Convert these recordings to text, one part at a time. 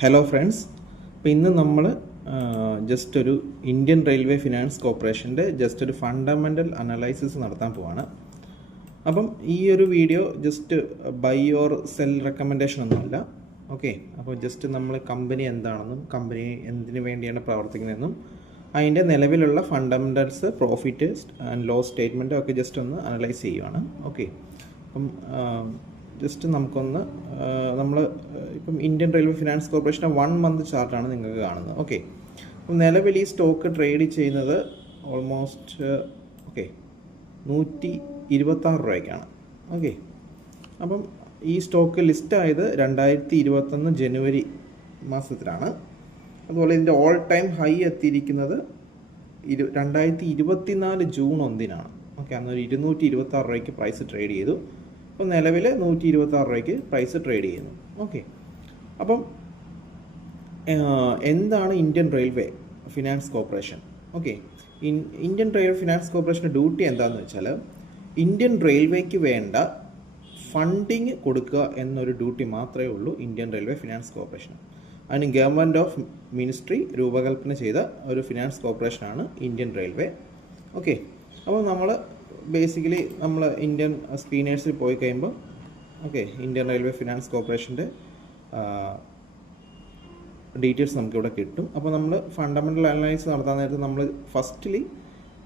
Hello friends. അപ്പോൾ ഇന്ന് നമ്മൾ ജസ്റ്റ് ഒരു ഇന്ത്യൻ റെയിൽവേ ഫിനാൻസ് കോർപ്പറേഷൻ്റെ ജസ്റ്റ് ഒരു ഫണ്ടമെൻ്റൽ അനലൈസിസ് നടത്താൻ പോവാണ്. അപ്പം ഈ ഒരു video just buy or sell recommendation ഒന്നുമല്ല. ഓക്കെ, അപ്പോൾ ജസ്റ്റ് നമ്മൾ കമ്പനി എന്താണെന്നും കമ്പനി എന്തിനു വേണ്ടിയാണ് പ്രവർത്തിക്കുന്നതെന്നും അതിൻ്റെ നിലവിലുള്ള ഫണ്ടമെൻ്റൽസ്, പ്രോഫിറ്റ് ആൻഡ് ലോസ് സ്റ്റേറ്റ്മെൻറ്റും ഒക്കെ ജസ്റ്റ് ഒന്ന് അനലൈസ് ചെയ്യുവാണ്. ഓക്കെ, അപ്പം ജസ്റ്റ് നമുക്കൊന്ന് നമ്മൾ ഇപ്പം ഇന്ത്യൻ റെയിൽവേ ഫിനാൻസ് കോർപ്പറേഷൻ്റെ 1 മന്ത് ചാർട്ടാണ് നിങ്ങൾക്ക് കാണുന്നത്. ഓക്കെ, അപ്പം നിലവിൽ ഈ സ്റ്റോക്ക് ട്രേഡ് ചെയ്യുന്നത് ഓൾമോസ്റ്റ് 126 രൂപയ്ക്കാണ്. ഓക്കെ, അപ്പം ഈ സ്റ്റോക്ക് ലിസ്റ്റായത് 2021 ജനുവരി മാസത്തിലാണ്. അതുപോലെ ഇതിൻ്റെ ഓൾ ടൈം ഹൈ എത്തിയിരിക്കുന്നത് 2024 ജൂൺ 1-നാണ്. ഓക്കെ, അന്നൊരു 226 രൂപയ്ക്ക് പ്രൈസ് ട്രേഡ് ചെയ്തു. അപ്പോൾ നിലവിൽ 126 രൂപയ്ക്ക് പ്രൈസ് ട്രേഡ് ചെയ്യുന്നു. ഓക്കെ, അപ്പം എന്താണ് Indian railway Finance Corporation? Okay, Indian railway finance കോർപ്പറേഷൻ്റെ ഡ്യൂട്ടി എന്താണെന്ന് വെച്ചാൽ ഇന്ത്യൻ റെയിൽവേക്ക് വേണ്ട ഫണ്ടിങ് കൊടുക്കുക എന്നൊരു ഡ്യൂട്ടി മാത്രമേ ഉള്ളൂ ഇന്ത്യൻ റെയിൽവേ ഫിനാൻസ് കോർപ്പറേഷൻ. അതിന് ഗവൺമെൻറ് ഓഫ് മിനിസ്ട്രി രൂപകൽപ്പന ചെയ്ത ഒരു ഫിനാൻസ് കോർപ്പറേഷനാണ് ഇന്ത്യൻ റെയിൽവേ. ഓക്കെ, അപ്പോൾ നമ്മൾ ബേസിക്കലി നമ്മൾ ഇന്ത്യൻ സ്ക്രീനേഴ്സിൽ പോയി കഴിയുമ്പോൾ ഇന്ത്യൻ റെയിൽവേ ഫിനാൻസ് കോർപ്പറേഷൻ്റെ ഡീറ്റെയിൽസ് നമുക്കിവിടെ കിട്ടും. അപ്പോൾ നമ്മൾ ഫണ്ടമെൻ്റൽ അനലൈസ് നടത്താൻ നേരത്ത് നമ്മൾ ഫസ്റ്റ്ലി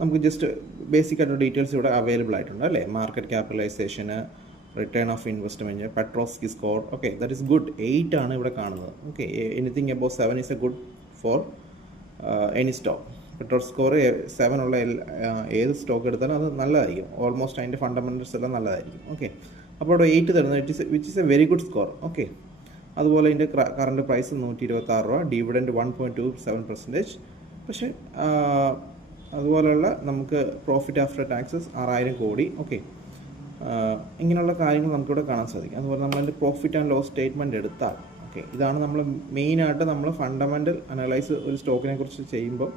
നമുക്ക് ജസ്റ്റ് ബേസിക്കായിട്ടുള്ള ഡീറ്റെയിൽസ് ഇവിടെ അവൈലബിൾ ആയിട്ടുണ്ട് അല്ലേ. Market capitalisation, return of investment, Piotroski score. Okay, that is good. 8 ആണ് ഇവിടെ കാണുന്നത്. Okay, anything above 7 is a good for any stock. Petrol score 7 ഉള്ള ഏത് സ്റ്റോക്ക് എടുത്താലും അത് നല്ലതായിരിക്കും. ഓൾമോസ്റ്റ് അതിൻ്റെ ഫണ്ടമെൻ്റൽസ് എല്ലാം നല്ലതായിരിക്കും. ഓക്കെ, അപ്പോൾ ഇവിടെ 8 തരുന്നത് which is A very good score. Okay, അതുപോലെ ഇതിൻ്റെ കറണ്ട് പ്രൈസ് 126 രൂപ, ഡിവിഡൻറ്റ് 1.27%. പക്ഷേ അതുപോലെയുള്ള നമുക്ക് പ്രോഫിറ്റ് ആഫ്റ്റർ ടാക്സസ് 6000 കോടി. ഓക്കെ, ഇങ്ങനെയുള്ള കാര്യങ്ങൾ നമുക്കിവിടെ കാണാൻ സാധിക്കും. അതുപോലെ നമ്മളതിൻ്റെ പ്രോഫിറ്റ് ആൻഡ് ലോസ് സ്റ്റേറ്റ്മെൻറ്റ് എടുത്താൽ ഇതാണ് നമ്മൾ മെയിനായിട്ട് നമ്മൾ ഫണ്ടമെൻ്റൽ അനലൈസ് ഒരു സ്റ്റോക്കിനെ കുറിച്ച് ചെയ്യുമ്പോൾ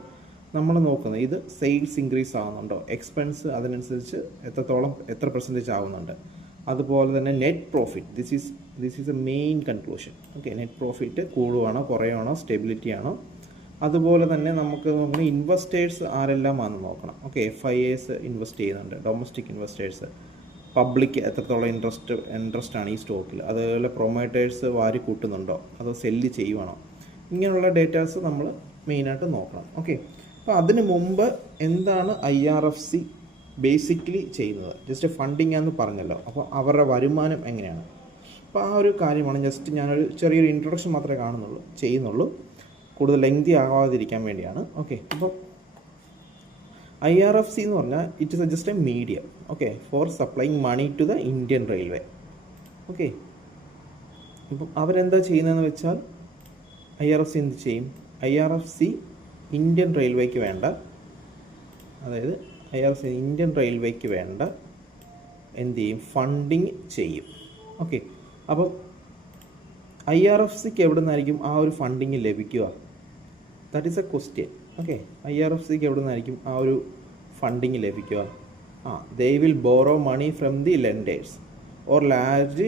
നമ്മൾ നോക്കുന്നത്. ഇത് സെയിൽസ് ഇൻക്രീസ് ആവുന്നുണ്ടോ, എക്സ്പെൻസ് അതിനനുസരിച്ച് എത്ര പെർസെൻറ്റേജ് ആവുന്നുണ്ട്. അതുപോലെ തന്നെ net profit, this is a main conclusion. Okay, net profit കൂടുകയാണോ കുറയുകയാണോ, സ്റ്റെബിലിറ്റി ആണോ. അതുപോലെ തന്നെ നമുക്ക് നോക്കണം ഇൻവെസ്റ്റേഴ്സ് ആരെല്ലാം ആണെന്ന് നോക്കണം. ഓക്കെ, FIAs ഇൻവെസ്റ്റ് ചെയ്യുന്നുണ്ട്, ഡൊമസ്റ്റിക് ഇൻവെസ്റ്റേഴ്സ്, പബ്ലിക് എത്രത്തോളം ഇൻട്രസ്റ്റ് ആണ് ഈ സ്റ്റോക്കിൽ, അതുപോലെ പ്രൊമോട്ടേഴ്സ് വാരി കൂട്ടുന്നുണ്ടോ അതോ സെല്ല് ചെയ്യുവാണോ, ഇങ്ങനെയുള്ള ഡേറ്റാസ് നമ്മൾ മെയിനായിട്ട് നോക്കണം. ഓക്കെ, അപ്പോൾ അതിന് മുമ്പ് എന്താണ് IRFC ബേസിക്കലി ചെയ്യുന്നത്? ജസ്റ്റ് ഫണ്ടിങ് ആണെന്ന് പറഞ്ഞല്ലോ. അപ്പോൾ അവരുടെ വരുമാനം എങ്ങനെയാണ്? അപ്പോൾ ആ ഒരു കാര്യമാണ് ജസ്റ്റ് ഞാനൊരു ചെറിയൊരു ഇൻട്രൊഡക്ഷൻ മാത്രമേ ചെയ്യുന്നുള്ളൂ, കൂടുതൽ ലെങ്തി ആവാതിരിക്കാൻ വേണ്ടിയാണ്. ഓക്കെ, അപ്പോൾ IRFC എന്ന് പറഞ്ഞാൽ it is just a medium for supplying money to the Indian railway. Okay, ഇപ്പം അവരെന്താ ചെയ്യുന്നതെന്ന് വെച്ചാൽ IRFC എന്ത് ചെയ്യും? IRFC ഇന്ത്യൻ റെയിൽവേക്ക് വേണ്ട, അതായത് IRFC ഇന്ത്യൻ റെയിൽവേക്ക് വേണ്ട എന്ത് ചെയ്യും? ഫണ്ടിങ് ചെയ്യും. ഓക്കെ, അപ്പം IRFCക്ക് എവിടെ നിന്നായിരിക്കും ആ ഒരു ഫണ്ടിങ് ലഭിക്കുക? That is a question. Okay, IRFCക്ക് എവിടെ നിന്നായിരിക്കും ആ ഒരു ഫണ്ടിങ് ലഭിക്കുക? They will borrow money from the lenders or large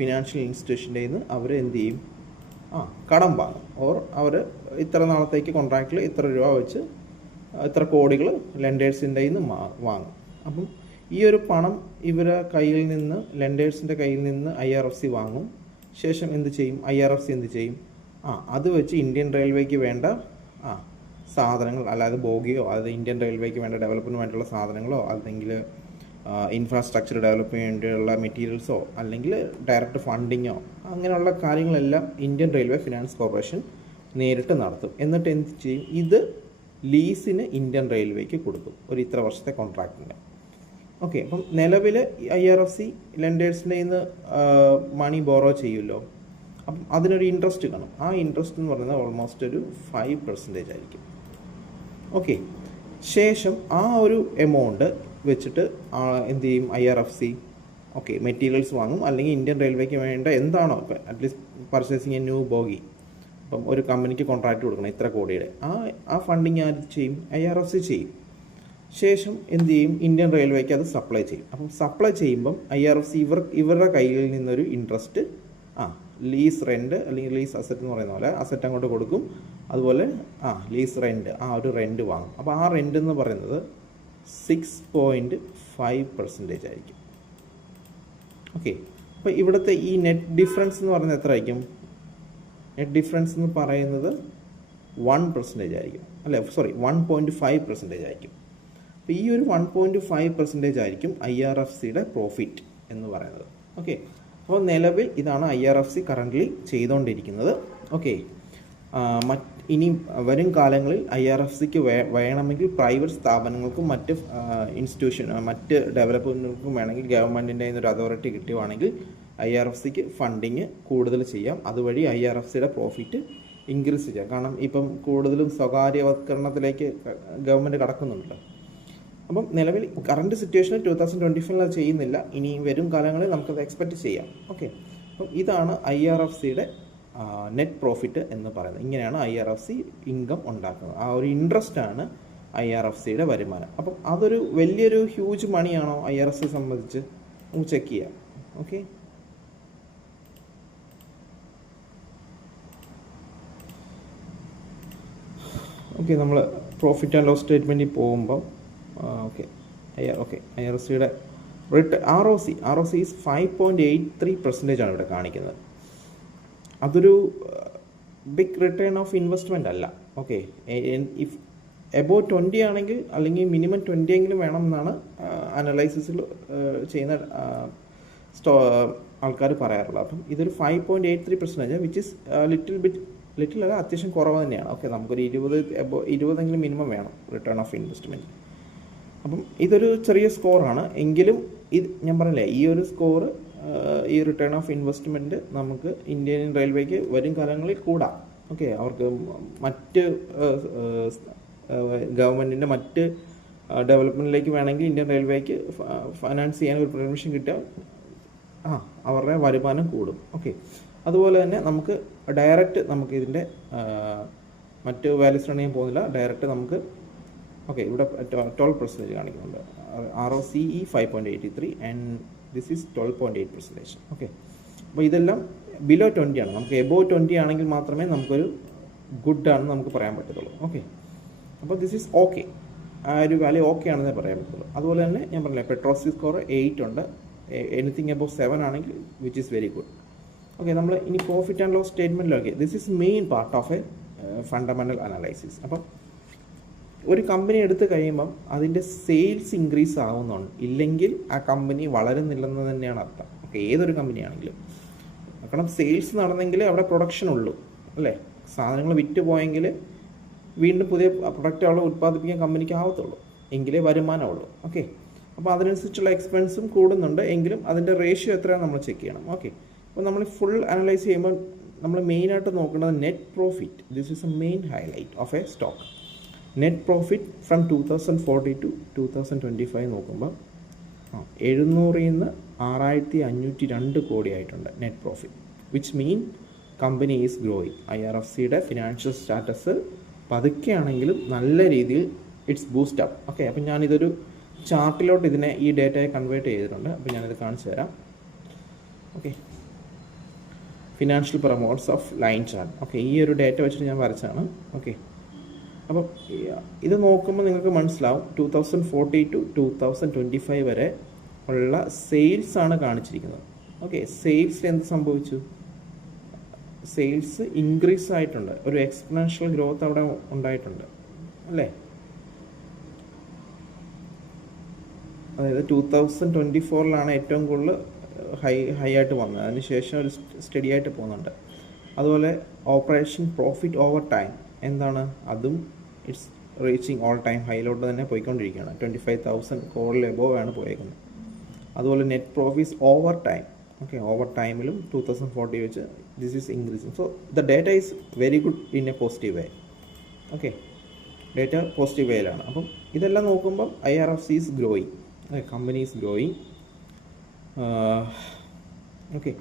financial ഇൻസ്റ്റിറ്റ്യൂഷൻ്റെ നിന്ന് അവർ എന്ത് ചെയ്യും? കടം വാങ്ങും. ഓർ അവർ ഇത്ര നാളത്തേക്ക് കോൺട്രാക്റ്റിൽ ഇത്ര രൂപ വെച്ച് ഇത്ര കോടികൾ ലെൻഡേഴ്സിൻ്റെ നിന്ന് വാങ്ങും. അപ്പം ഈ ഒരു പണം ഇവരെ കയ്യിൽ നിന്ന്, ലെൻഡേഴ്സിൻ്റെ കയ്യിൽ നിന്ന് IRFC വാങ്ങും. ശേഷം എന്ത് ചെയ്യും? IRFC എന്ത് ചെയ്യും? അത് വെച്ച് ഇന്ത്യൻ റെയിൽവേക്ക് വേണ്ട സാധനങ്ങൾ, അല്ലാതെ ബോഗിയോ അതായത് ഇന്ത്യൻ റെയിൽവേക്ക് വേണ്ട ഡെവലപ്മെൻറ്റിന് വേണ്ടിയുള്ള സാധനങ്ങളോ, അല്ലെങ്കിൽ ഇൻഫ്രാസ്ട്രക്ചർ ഡെവലപ്പിന് വേണ്ടിയുള്ള മെറ്റീരിയൽസോ, അല്ലെങ്കിൽ ഡയറക്റ്റ് ഫണ്ടിങ്ങോ, അങ്ങനെയുള്ള കാര്യങ്ങളെല്ലാം ഇന്ത്യൻ റെയിൽവേ ഫിനാൻസ് കോർപ്പറേഷൻ നേരിട്ട് നടത്തും. എന്നിട്ട് എന്ത് ചെയ്യും? ഇത് ലീസിന് ഇന്ത്യൻ റെയിൽവേക്ക് കൊടുക്കും, ഒരു ഇത്ര വർഷത്തെ കോൺട്രാക്റ്റിന്. ഓക്കെ, അപ്പം നിലവിൽ IRFC ലെൻഡേഴ്സിൻ്റെ നിന്ന് മണി ബോറോ ചെയ്യുമല്ലോ. അപ്പം അതിനൊരു ഇൻട്രസ്റ്റ് കാണും. ആ ഇൻട്രസ്റ്റ് എന്ന് പറയുന്നത് ഓൾമോസ്റ്റ് ഒരു 5% ആയിരിക്കും. ഓക്കെ, ശേഷം ആ ഒരു എമൗണ്ട് വെച്ചിട്ട് എന്ത് ചെയ്യും? IRFC മെറ്റീരിയൽസ് വാങ്ങും, അല്ലെങ്കിൽ ഇന്ത്യൻ റെയിൽവേക്ക് വേണ്ട എന്താണോ, ഇപ്പം at least purchasing A new bogie, ഇപ്പം ഒരു കമ്പനിക്ക് കോൺട്രാക്റ്റ് കൊടുക്കണം ഇത്ര കോടിയുടെ, ആ ഫണ്ടിങ് ആര് ചെയ്യും? IRFC ചെയ്യും. ശേഷം എന്ത് ചെയ്യും? ഇന്ത്യൻ റെയിൽവേക്ക് അത് സപ്ലൈ ചെയ്യും. അപ്പം സപ്ലൈ ചെയ്യുമ്പം IRFC ഇവരുടെ കയ്യിൽ നിന്നൊരു ഇൻട്രസ്റ്റ് ലീസ് റെൻറ്റ് അല്ലെങ്കിൽ ലീസ് അസറ്റ് എന്ന് പറയുന്ന പോലെ അസറ്റ് അങ്ങോട്ട് കൊടുക്കും, അതുപോലെ ലീസ് റെൻറ്റ് ഒരു റെൻറ്റ് വാങ്ങും. അപ്പോൾ ആ റെൻറ്റ് എന്ന് പറയുന്നത് 6.5% ആയിരിക്കും. ഓക്കെ, അപ്പോൾ ഇവിടുത്തെ ഈ നെറ്റ് ഡിഫറൻസ് എന്ന് പറയുന്നത് എത്ര ആയിരിക്കും? നെറ്റ് ഡിഫറൻസ് എന്ന് പറയുന്നത് 1% ആയിരിക്കും, അല്ലേ? 1.5% ആയിരിക്കും. അപ്പോൾ ഈ ഒരു 1.5% ആയിരിക്കും IRFCയുടെ പ്രോഫിറ്റ് എന്ന് പറയുന്നത്. ഓക്കെ, അപ്പോൾ നിലവിൽ ഇതാണ് IRFC കറൻ്റ്ലി ചെയ്തുകൊണ്ടിരിക്കുന്നത്. ഓക്കെ, ഇനി വരും കാലങ്ങളിൽ IRFCക്ക് വേണമെങ്കിൽ പ്രൈവറ്റ് സ്ഥാപനങ്ങൾക്കും മറ്റ് മറ്റ് ഡെവലപ്മെൻറ്റുകൾക്കും വേണമെങ്കിൽ ഗവൺമെൻറ്റിൻ്റെ ഒരു അതോറിറ്റി കിട്ടുവാണെങ്കിൽ IRFCക്ക് ഫണ്ടിങ് കൂടുതൽ ചെയ്യാം. അതുവഴി IRFCയുടെ പ്രോഫിറ്റ് ഇൻക്രീസ് ചെയ്യാം. കാരണം ഇപ്പം കൂടുതലും സ്വകാര്യവൽക്കരണത്തിലേക്ക് ഗവൺമെൻറ് കടക്കുന്നുണ്ടല്ലോ. അപ്പം നിലവിൽ കറണ്ട് സിറ്റുവേഷനിൽ 2025 അത് ചെയ്യുന്നില്ല. ഇനി വരും കാലങ്ങളിൽ നമുക്കത് എക്സ്പെക്റ്റ് ചെയ്യാം. ഓക്കെ, അപ്പം ഇതാണ് IRFCയുടെ നെറ്റ് പ്രോഫിറ്റ് എന്ന് പറയുന്നത്. ഇങ്ങനെയാണ് IRFC ഇൻകം ഉണ്ടാക്കുന്നത്. ആ ഒരു ഇൻട്രസ്റ്റാണ് IRFCയുടെ വരുമാനം. അപ്പം അതൊരു വലിയൊരു ഹ്യൂജ് മണിയാണോ IRFC സംബന്ധിച്ച്? നമുക്ക് ചെക്ക് ചെയ്യാം. ഓക്കെ, നമ്മൾ പ്രോഫിറ്റ് ആൻഡ് ലോസ് സ്റ്റേറ്റ്മെൻറ്റിൽ പോകുമ്പം IRFCയുടെ ROC ഈസ് 5.83% ആണ് ഇവിടെ കാണിക്കുന്നത്. അതൊരു ബിഗ് റിട്ടേൺ ഓഫ് ഇൻവെസ്റ്റ്മെൻ്റ് അല്ല. ഓക്കെ, ഇഫ് എബോവ് 20 ആണെങ്കിൽ അല്ലെങ്കിൽ മിനിമം 20 എങ്കിലും വേണം എന്നാണ് അനലൈസിസിൽ ചെയ്യുന്ന ആൾക്കാർ പറയാറുള്ളത്. അപ്പം ഇതൊരു 5.83%, വിച്ച് ഇസ് ലിറ്റിൽ അല്ല, അത്യാവശ്യം കുറവ് തന്നെയാണ്. ഓക്കെ, നമുക്കൊരു 20 മിനിമം വേണം റിട്ടേൺ ഓഫ് ഇൻവെസ്റ്റ്മെൻറ്റ്. അപ്പം ഇതൊരു ചെറിയ സ്കോറാണ്. എങ്കിലും ഞാൻ പറഞ്ഞില്ലേ, ഈ ഒരു സ്കോർ, ഈ റിട്ടേൺ ഓഫ് ഇൻവെസ്റ്റ്മെൻറ്റ് നമുക്ക് ഇന്ത്യൻ റെയിൽവേക്ക് വരും കാലങ്ങളിൽ കൂടാം. ഓക്കെ, അവർക്ക് മറ്റ് ഗവൺമെൻറ്റിൻ്റെ മറ്റ് ഡെവലപ്മെൻറ്റിലേക്ക് വേണമെങ്കിൽ ഇന്ത്യൻ റെയിൽവേക്ക് ഫൈനാൻസ് ചെയ്യാൻ ഒരു പെർമിഷൻ കിട്ടിയാൽ അവരുടെ വരുമാനം കൂടും. ഓക്കെ, അതുപോലെ തന്നെ നമുക്ക് ഡയറക്റ്റ് നമുക്ക് ഇതിൻ്റെ മറ്റ് വാല്യൂസ് ചെയ്യാൻ പോകുന്നില്ല. ഡയറക്റ്റ് നമുക്ക് ഇവിടെ 12% കാണിക്കുന്നുണ്ട്. ROCE 5.83 and this is 12.8%. Okay, അപ്പോൾ ഇതെല്ലാം ബിലോ 20 ആണ്. നമുക്ക് എബോവ് 20 ആണെങ്കിൽ മാത്രമേ നമുക്കൊരു ഗുഡ് ആണെന്ന് നമുക്ക് പറയാൻ പറ്റത്തുള്ളൂ. ഓക്കെ, അപ്പോൾ ദിസ് ഈസ് ഓക്കെ, ആ ഒരു വാല്യൂ ഓക്കെ ആണെന്നേ പറയാൻ പറ്റുള്ളൂ. അതുപോലെ തന്നെ ഞാൻ പറഞ്ഞില്ലേ, പെട്രോസി സ്കോർ 8 ഉണ്ട്. എനിത്തിങ് എബോവ് 7 ആണെങ്കിൽ which is very good. Okay, നമ്മൾ ഇനി പ്രോഫിറ്റ് ആൻഡ് ലോസ് സ്റ്റേറ്റ്മെൻറ്റിലൊക്കെ this is main part of a fundamental analysis. അപ്പം ഒരു കമ്പനി എടുത്ത് കഴിയുമ്പം അതിൻ്റെ സെയിൽസ് ഇൻക്രീസ് ആവുന്നുണ്ട്, ഇല്ലെങ്കിൽ ആ കമ്പനി വളരുന്നില്ലെന്ന് തന്നെയാണ് അർത്ഥം. ഓക്കെ, ഏതൊരു കമ്പനിയാണെങ്കിലും കാരണം സെയിൽസ് നടന്നെങ്കിൽ അവിടെ പ്രൊഡക്ഷൻ ഉള്ളൂ, അല്ലേ? സാധനങ്ങൾ വിറ്റ് പോയെങ്കിൽ വീണ്ടും പുതിയ പ്രൊഡക്റ്റ് അവിടെ ഉത്പാദിപ്പിക്കാൻ കമ്പനിക്ക് ആവത്തുള്ളൂ, എങ്കിലേ വരുമാനമുള്ളൂ. ഓക്കെ, അപ്പോൾ അതിനനുസരിച്ചുള്ള എക്സ്പെൻസും കൂടുന്നുണ്ട്, എങ്കിലും അതിൻ്റെ റേഷ്യോ എത്രയാണ് നമ്മൾ ചെക്ക് ചെയ്യണം. ഓക്കെ, അപ്പോൾ നമ്മൾ ഫുൾ അനലൈസ് ചെയ്യുമ്പോൾ നമ്മൾ മെയിനായിട്ട് നോക്കേണ്ടത് net profit. This is a main highlight of a stock. Net profit from 2040 to 2025 നോക്കുമ്പോൾ 700 നിന്ന് 6502 കോടി ആയിട്ടുണ്ട് net profit, which mean company is growing. IRFCയുടെ ഫിനാൻഷ്യൽ സ്റ്റാറ്റസ് പതുക്കെയാണെങ്കിലും നല്ല രീതിയിൽ ഇറ്റ്സ് ബൂസ്റ്റ് അപ്പ്. ഓക്കെ, അപ്പം ഞാനിതൊരു ചാർട്ടിലോട്ട് ഈ ഡേറ്റയെ കൺവേർട്ട് ചെയ്തിട്ടുണ്ട്. അപ്പോൾ ഞാനിത് കാണിച്ചു തരാം. Okay, financial performance of line chart. Okay, ഈ ഒരു ഡേറ്റ വെച്ചിട്ട് ഞാൻ വരച്ചാണ്. ഓക്കെ, അപ്പം ഇത് നോക്കുമ്പോൾ നിങ്ങൾക്ക് മനസ്സിലാവും 2040 to 2025 വരെ ഉള്ള സെയിൽസ് ആണ് കാണിച്ചിരിക്കുന്നത്. ഓക്കെ, സെയിൽസിൽ എന്ത് സംഭവിച്ചു? സെയിൽസ് ഇൻക്രീസ് ആയിട്ടുണ്ട്, ഒരു എക്സ്പൊണൻഷ്യൽ ഗ്രോത്ത് അവിടെ ഉണ്ടായിട്ടുണ്ട്, അല്ലേ? അതായത് 2024 ഏറ്റവും കൂടുതൽ ഹൈ ആയിട്ട് വന്നത്, അതിനുശേഷം ഒരു സ്റ്റഡി ആയിട്ട് പോകുന്നുണ്ട്. അതുപോലെ ഓപ്പറേഷൻ പ്രോഫിറ്റ് ഓവർ ടൈം എന്താണ്? അതും ഇറ്റ്സ് റീച്ചിങ് ഓൾ ടൈം ഹൈയിലോട്ട് തന്നെ പോയിക്കൊണ്ടിരിക്കുകയാണ്. 25,000 കോറിൽ എബോവ് ആണ് പോയേക്കുന്നത്. അതുപോലെ net profits over time. Okay, over ടൈമിലും 2040 വെച്ച് this is increasing. So the data is very good in a positive way. Okay, data positive വേയിലാണ്. അപ്പം ഇതെല്ലാം നോക്കുമ്പം IRFC is growing, company is growing. Okay,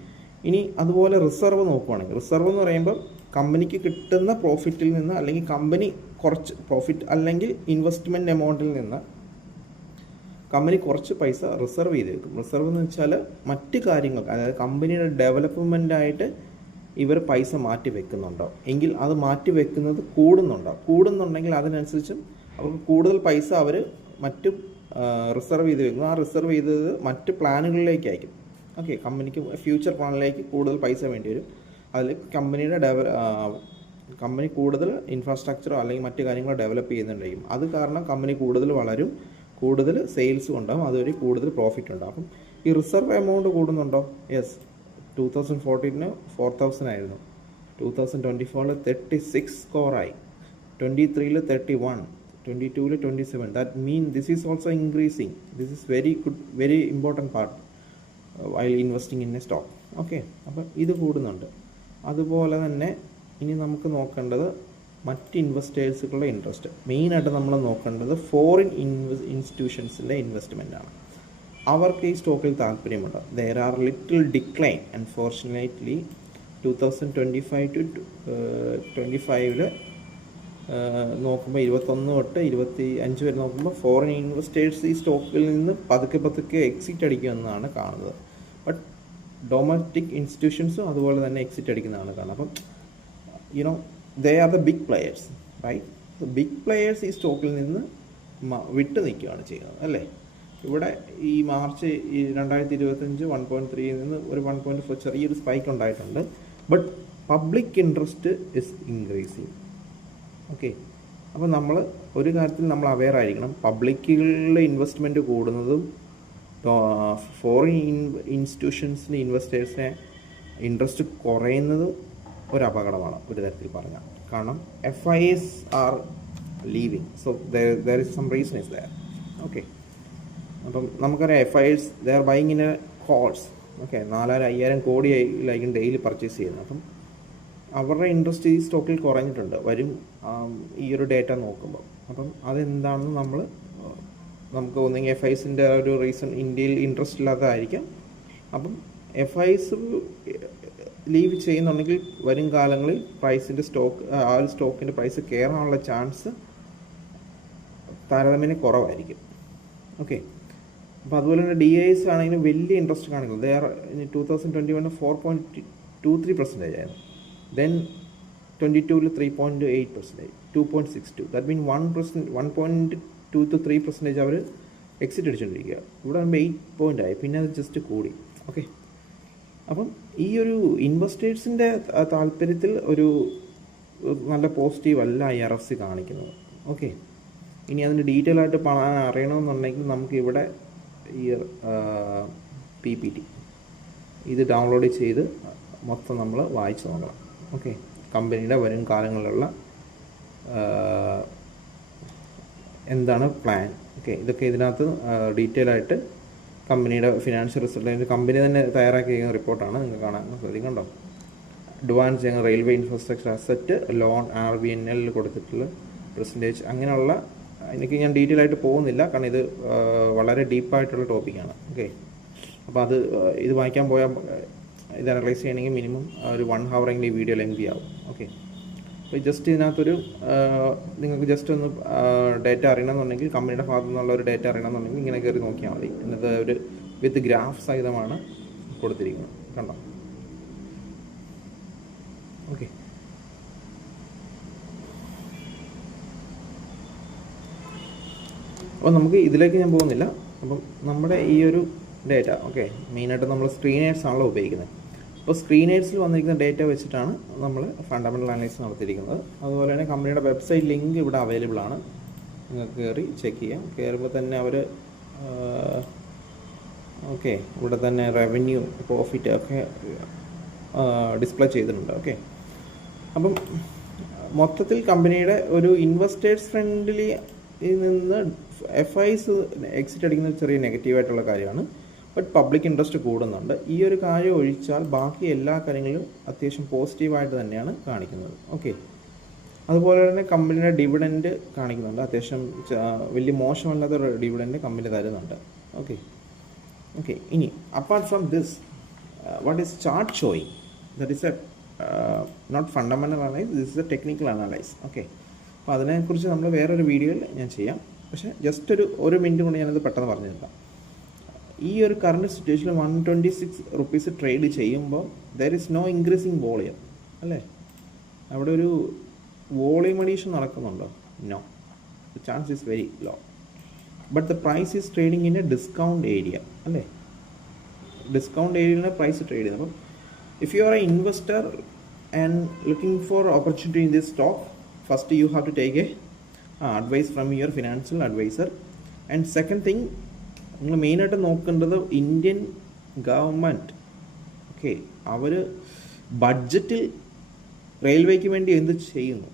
ഇനി അതുപോലെ റിസർവ് നോക്കുവാണെങ്കിൽ, റിസർവ് എന്ന് പറയുമ്പോൾ കമ്പനിക്ക് കിട്ടുന്ന പ്രോഫിറ്റിൽ നിന്ന്, അല്ലെങ്കിൽ കമ്പനി കുറച്ച് പ്രോഫിറ്റ് അല്ലെങ്കിൽ ഇൻവെസ്റ്റ്മെൻറ്റ് എമൗണ്ടിൽ നിന്ന് കമ്പനി കുറച്ച് പൈസ റിസർവ് ചെയ്ത് വെക്കും. റിസർവ് എന്ന് വെച്ചാൽ മറ്റ് കാര്യങ്ങൾക്ക്, അതായത് കമ്പനിയുടെ ഡെവലപ്മെൻറ്റായിട്ട് ഇവർ പൈസ മാറ്റി വെക്കുന്നുണ്ടോ, എങ്കിൽ അത് മാറ്റി വെക്കുന്നത് കൂടുന്നുണ്ടെങ്കിൽ അതിനനുസരിച്ചും അവർക്ക് കൂടുതൽ പൈസ അവർ മറ്റ് റിസർവ് ചെയ്ത് വെക്കുന്നു. ആ റിസർവ് ചെയ്തത് മറ്റ് പ്ലാനുകളിലേക്ക് അയക്കും. ഓക്കെ, കമ്പനിക്ക് ഫ്യൂച്ചർ പ്ലാനിലേക്ക് കൂടുതൽ പൈസ വേണ്ടി വരും. അതിൽ കമ്പനി കൂടുതൽ ഇൻഫ്രാസ്ട്രക്ചറോ അല്ലെങ്കിൽ മറ്റു കാര്യങ്ങളോ ഡെവലപ്പ് ചെയ്യുന്നുണ്ടായിരിക്കും. അത് കാരണം കമ്പനി കൂടുതൽ വളരും, കൂടുതൽ സെയിൽസും ഉണ്ടാകും, അതുവഴി കൂടുതൽ പ്രോഫിറ്റ് ഉണ്ടാകും. ഈ റിസർവ് എമൗണ്ട് കൂടുന്നുണ്ടോ? യെസ്, 2014 4,000 ആയിരുന്നു, 2024 36 സ്കോറായി, 23 31, 22 27. That mean this is also increasing. This is very good, very important part while investing in A stock. Okay, അപ്പം ഇത് കൂടുന്നുണ്ട്. അതുപോലെ തന്നെ ഇനി നമുക്ക് നോക്കേണ്ടത് മറ്റ് ഇൻവെസ്റ്റേഴ്സുകളുടെ ഇൻട്രസ്റ്റ്. മെയിനായിട്ട് നമ്മൾ നോക്കേണ്ടത് ഫോറിൻ ഇൻസ്റ്റിറ്റ്യൂഷൻസിൻ്റെ ഇൻവെസ്റ്റ്മെൻറ്റാണ്. അവർക്ക് ഈ സ്റ്റോക്കിൽ താല്പര്യമുണ്ട്. There are little decline unfortunately. 2025 to 25 നോക്കുമ്പോൾ 21 തൊട്ട് 25 വരെ നോക്കുമ്പോൾ ഫോറിൻ ഇൻവെസ്റ്റേഴ്സ് ഈ സ്റ്റോക്കിൽ നിന്ന് പതുക്കെ എക്സിറ്റ് അടിക്കുമെന്നാണ് കാണുന്നത്. ബട്ട് ഡൊമസ്റ്റിക് ഇൻസ്റ്റിറ്റ്യൂഷൻസും അതുപോലെ തന്നെ എക്സിറ്റ് അടിക്കുന്നതാണ് കാണുന്നത്. അപ്പം they are the big players, right? The big players ഈ സ്റ്റോക്കിൽ നിന്ന് വിട്ടു നിൽക്കുകയാണ് ചെയ്യുന്നത്, അല്ലേ? ഇവിടെ ഈ മാർച്ച് 2025 1.3 നിന്ന് ഒരു 1.4 ചെറിയൊരു സ്പൈക്ക് ഉണ്ടായിട്ടുണ്ട്. But public interest is increasing. Okay, അപ്പോൾ നമ്മൾ ഒരു കാര്യത്തിൽ നമ്മൾ അവെയർ ആയിരിക്കണം. പബ്ലിക്കുകളുടെ ഇൻവെസ്റ്റ്മെൻറ്റ് കൂടുന്നതും ഫോറിൻ ഇൻസ്റ്റിറ്റ്യൂഷൻസിന് ഇൻവെസ്റ്റേഴ്സിനെ ഇൻട്രസ്റ്റ് കുറയുന്നതും ഒരു അപകടമാണ് ഒരു തരത്തിൽ പറഞ്ഞാൽ. കാരണം FIs are leaving, so there is some reason is there. Okay, അപ്പം നമുക്കറിയാം FIs they are buying in a calls. Okay, 4,000-5,000 കോടിയായിരിക്കും ഡെയിലി പർച്ചേസ് ചെയ്യുന്നത്. അപ്പം അവരുടെ ഇൻട്രസ്റ്റ് ഈ സ്റ്റോക്കിൽ കുറഞ്ഞിട്ടുണ്ട് വരും ഈ ഒരു ഡേറ്റ നോക്കുമ്പോൾ. അപ്പം അതെന്താണെന്ന് നമുക്ക് ഒന്നെങ്കിൽ FIസിൻ്റെ ഒരു റീസൺ ഇന്ത്യയിൽ ഇൻട്രസ്റ്റ് ഇല്ലാത്തതായിരിക്കാം. അപ്പം FIs ലീവ് ചെയ്യുന്നുണ്ടെങ്കിൽ വരും കാലങ്ങളിൽ പ്രൈസിൻ്റെ ആ ഒരു സ്റ്റോക്കിൻ്റെ പ്രൈസ് കയറാനുള്ള ചാൻസ് താരതമ്യേന കുറവായിരിക്കും. ഓക്കെ, അപ്പോൾ അതുപോലെ തന്നെ DIs ആണെങ്കിലും വലിയ ഇൻട്രസ്റ്റ് കാണിക്കുന്നത്. 2021 4.23% ആയിരുന്നു. ദെൻ 22 3.8%, 2.62. ദാറ്റ് മീൻ 1.2 to 3% അവർ എക്സിറ്റ് അടിച്ചുകൊണ്ടിരിക്കുക. ഇവിടെ ആകുമ്പോൾ 8 ആയി, പിന്നെ അത് ജസ്റ്റ് കൂടി. ഓക്കെ, അപ്പം ഈ ഒരു ഇൻവെസ്റ്റേഴ്സിൻ്റെ താല്പര്യത്തിൽ ഒരു നല്ല പോസിറ്റീവ് അല്ല IRFC കാണിക്കുന്നത്. ഓക്കെ, ഇനി അതിന് ഡീറ്റെയിൽ ആയിട്ട് അറിയണമെന്നുണ്ടെങ്കിൽ നമുക്ക് ഇവിടെ ഈ PPT ഇത് ഡൗൺലോഡ് ചെയ്ത് മൊത്തം നമ്മൾ വായിച്ച് നോക്കണം. ഓക്കെ, കമ്പനിയുടെ വരും കാലങ്ങളിലുള്ള എന്താണ് പ്ലാൻ. ഓക്കെ, ഇതൊക്കെ ഇതിനകത്ത് ഡീറ്റെയിൽ ആയിട്ട് കമ്പനിയുടെ ഫിനാൻഷ്യൽ റിസൾട്ട് കമ്പനി തന്നെ തയ്യാറാക്കിയിരിക്കുന്ന റിപ്പോർട്ടാണ്. നിങ്ങൾക്ക് കാണാൻ ശ്രദ്ധിക്കണ്ടോ. അഡ്വാൻസ് ചെയ്യുന്ന railway infrastructure asset loan RVNL കൊടുത്തിട്ടുള്ള പെർസെൻറ്റേജ്, അങ്ങനെയുള്ള എനിക്ക് ഞാൻ ഡീറ്റെയിൽ ആയിട്ട് പോകുന്നില്ല, കാരണം ഇത് വളരെ ഡീപ്പായിട്ടുള്ള ടോപ്പിക്കാണ്. ഓക്കെ, അപ്പോൾ ഇത് വായിക്കാൻ പോയാൽ ഇത് അനലൈസ് ചെയ്യണമെങ്കിൽ മിനിമം ഒരു 1 hour എങ്കിലും ഈ വീഡിയോ ലെങ്തി ആവും. ഓക്കെ, അപ്പോൾ ജസ്റ്റ് ഇതിനകത്തൊരു നിങ്ങൾക്ക് ജസ്റ്റ് ഒന്ന് ഡേറ്റ അറിയണമെന്നുണ്ടെങ്കിൽ, കമ്പനിയുടെ ഭാഗത്തു നിന്നുള്ള ഒരു ഡേറ്റ അറിയണമെന്നുണ്ടെങ്കിൽ ഇങ്ങനെ കയറി നോക്കിയാൽ മതി. എന്നിട്ട് ഒരു വിത്ത് ഗ്രാഫ് സഹിതമാണ് കൊടുത്തിരിക്കുന്നത്, കണ്ടോ? ഓക്കെ, അപ്പോൾ നമുക്ക് ഇതിലേക്ക് ഞാൻ പോകുന്നില്ല. അപ്പം നമ്മുടെ ഈ ഒരു ഡേറ്റ, ഓക്കെ, മെയിനായിട്ട് നമ്മൾ സ്ക്രീനേഴ്സ് ആണല്ലോ ഉപയോഗിക്കുന്നത്. അപ്പോൾ സ്ക്രീനേഴ്സിൽ വന്നിരിക്കുന്ന ഡേറ്റ വെച്ചിട്ടാണ് നമ്മൾ ഫണ്ടമെൻ്റൽ അനലൈസിസ് നടത്തിയിരിക്കുന്നത്. അതുപോലെ തന്നെ കമ്പനിയുടെ വെബ്സൈറ്റ് ലിങ്ക് ഇവിടെ അവൈലബിൾ ആണ്, നിങ്ങൾക്ക് കയറി ചെക്ക് ചെയ്യാം. കയറുമ്പോൾ തന്നെ അവർ ഓക്കെ ഇവിടെ തന്നെ റവന്യൂ പ്രോഫിറ്റ് ഒക്കെ ഡിസ്പ്ലേ ചെയ്തിട്ടുണ്ട്. ഓക്കെ, അപ്പം മൊത്തത്തിൽ കമ്പനിയുടെ ഒരു ഇൻവെസ്റ്റേഴ്സ് ഫ്രണ്ട്ലി നിന്ന് FIs എക്സിറ്റ് അടിക്കുന്ന ചെറിയ നെഗറ്റീവായിട്ടുള്ള കാര്യമാണ്. ബട്ട് പബ്ലിക് ഇൻട്രസ്റ്റ് കൂടുന്നുണ്ട്. ഈ ഒരു കാര്യം ഒഴിച്ചാൽ ബാക്കി എല്ലാ കാര്യങ്ങളിലും അത്യാവശ്യം പോസിറ്റീവായിട്ട് തന്നെയാണ് കാണിക്കുന്നത്. ഓക്കെ, അതുപോലെ തന്നെ കമ്പനിയുടെ ഡിവിഡൻഡ് കാണിക്കുന്നുണ്ട്. അത്യാവശ്യം വലിയ മോശമല്ലാത്ത ഒരു ഡിവിഡൻഡ് കമ്പനി തരുന്നുണ്ട്. ഓക്കെ, ഇനി apart from this what is chart showing? That is a not fundamental analyse, this is a technical analyse. Okay, അപ്പോൾ അതിനെക്കുറിച്ച് നമ്മൾ വേറൊരു വീഡിയോയിൽ ഞാൻ ചെയ്യാം. പക്ഷേ ജസ്റ്റ് ഒരു മിനിറ്റ് കൊണ്ട് ഞാനത് പെട്ടെന്ന് പറഞ്ഞു തരാം. ഈ ഒരു കറണ്ട് സിറ്റുവേഷനിൽ 126 റുപ്പീസ് ട്രേഡ് ചെയ്യുമ്പോൾ there is no increasing volume അല്ലേ? അവിടെ ഒരു വോളിയം അഡീഷൻ നടക്കുന്നുണ്ടോ? No, the chance is very low. But the price is trading in a discount area അല്ലേ? ഡിസ്കൗണ്ട് ഏരിയയിലാണ് പ്രൈസ് ട്രേഡ് ചെയ്യുന്നത്. അപ്പം if you are a investor and looking for opportunity in this stock, first you have to take a advice from your financial adviser. And second thing, നിങ്ങൾ മെയിനായിട്ട് നോക്കേണ്ടത് Indian government okay അവർ ബഡ്ജറ്റിൽ റെയിൽവേക്ക് വേണ്ടി എന്ത് ചെയ്യുന്നു.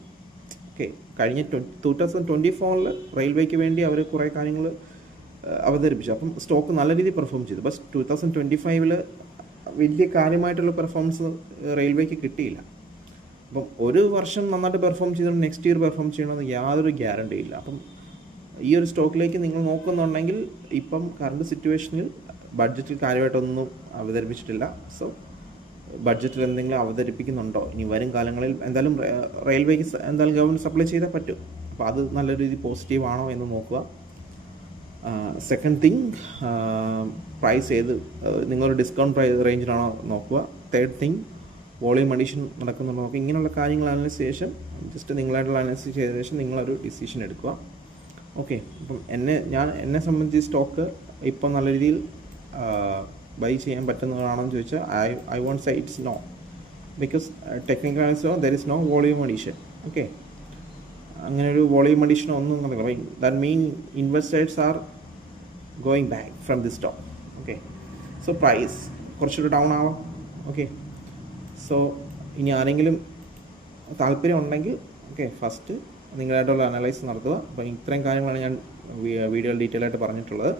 Okay, കഴിഞ്ഞ 2024 റെയിൽവേക്ക് വേണ്ടി അവർ കുറേ കാര്യങ്ങൾ അവതരിപ്പിച്ചു. അപ്പം സ്റ്റോക്ക് നല്ല രീതിയിൽ പെർഫോം ചെയ്തു. ബസ് 2025 വലിയ കാര്യമായിട്ടുള്ള പെർഫോമൻസ് റെയിൽവേക്ക് കിട്ടിയില്ല. അപ്പം ഒരു വർഷം നന്നായിട്ട് പെർഫോം ചെയ്തുകൊണ്ട് നെക്സ്റ്റ് ഇയർ പെർഫോം ചെയ്യണമെന്ന് യാതൊരു ഗ്യാരണ്ടി ഇല്ല. അപ്പം ഈ ഒരു സ്റ്റോക്കിലേക്ക് നിങ്ങൾ നോക്കുന്നുണ്ടെങ്കിൽ ഇപ്പം കറണ്ട് സിറ്റുവേഷനിൽ ബഡ്ജറ്റിൽ കാര്യമായിട്ടൊന്നും അവതരിപ്പിച്ചിട്ടില്ല. സോ ബഡ്ജറ്റിൽ എന്തെങ്കിലും അവതരിപ്പിക്കുന്നുണ്ടോ ഇനി വരും കാലങ്ങളിൽ? എന്തായാലും റെയിൽവേക്ക് എന്തായാലും ഗവൺമെൻറ് സപ്ലൈ ചെയ്താൽ പറ്റും. അപ്പോൾ അത് നല്ല രീതിയിൽ പോസിറ്റീവ് ആണോ എന്ന് നോക്കുക. സെക്കൻഡ് തിങ്, പ്രൈസ് ഏത് നിങ്ങളൊരു ഡിസ്കൗണ്ട് പ്രൈസ് റേഞ്ചിലാണോ നോക്കുക. തേർഡ് തിങ്, വോളിയം അഡീഷൻ നടക്കുന്നുണ്ടോ നോക്കുക. ഇങ്ങനെയുള്ള കാര്യങ്ങൾ അനലൈസ് ശേഷം ജസ്റ്റ് നിങ്ങളായിട്ടുള്ള അനലൈസ് ചെയ്ത ശേഷം നിങ്ങളൊരു ഡിസിഷൻ എടുക്കുക. ഓക്കെ, അപ്പം എന്നെ സംബന്ധിച്ച് സ്റ്റോക്ക് ഇപ്പം നല്ല രീതിയിൽ ബൈ ചെയ്യാൻ പറ്റുന്നതാണെന്ന് ചോദിച്ചാൽ I won't say it's no, because technical answer there is no volume addition. Okay, അങ്ങനെ ഒരു വോളിയം അഡീഷൻ ഒന്നും നടക്കില്ല. That mean investors are going back from this stock. Okay, so price കുറച്ചൊരു ഡൗൺ ആവാം. ഓക്കെ, സോ ഇനി ആരെങ്കിലും താല്പര്യം ഉണ്ടെങ്കിൽ ഓക്കെ ഫസ്റ്റ് നിങ്ങളായിട്ടുള്ള അനലൈസ് നടത്തുക. അപ്പോൾ ഇത്രയും കാര്യങ്ങളാണ് ഞാൻ വീഡിയോയിൽ ഡീറ്റെയിൽ ആയിട്ട് പറഞ്ഞിട്ടുള്ളത്.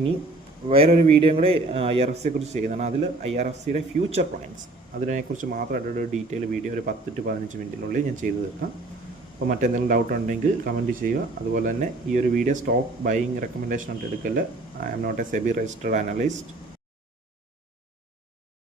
ഇനി വേറൊരു വീഡിയോ കൂടെ IRFCയെ കുറിച്ച് ചെയ്യുന്നതാണ്. അതിൽ IRFCയുടെ ഫ്യൂച്ചർ പ്ലാൻസ് അതിനെക്കുറിച്ച് മാത്രമായിട്ടൊരു ഡീറ്റെയിൽ വീഡിയോ ഒരു 10 to 15 മിനിറ്റിനുള്ളിൽ ഞാൻ ചെയ്തു തീർക്കാം. അപ്പോൾ മറ്റെന്തെങ്കിലും ഡൗട്ട് ഉണ്ടെങ്കിൽ കമൻറ്റ് ചെയ്യുക. അതുപോലെ തന്നെ ഈ ഒരു വീഡിയോ സ്റ്റോക്ക് ബൈയിങ് റെക്കമെൻഡേഷൻ ആയിട്ട് എടുക്കല്. I am not a SEBI registered analyst.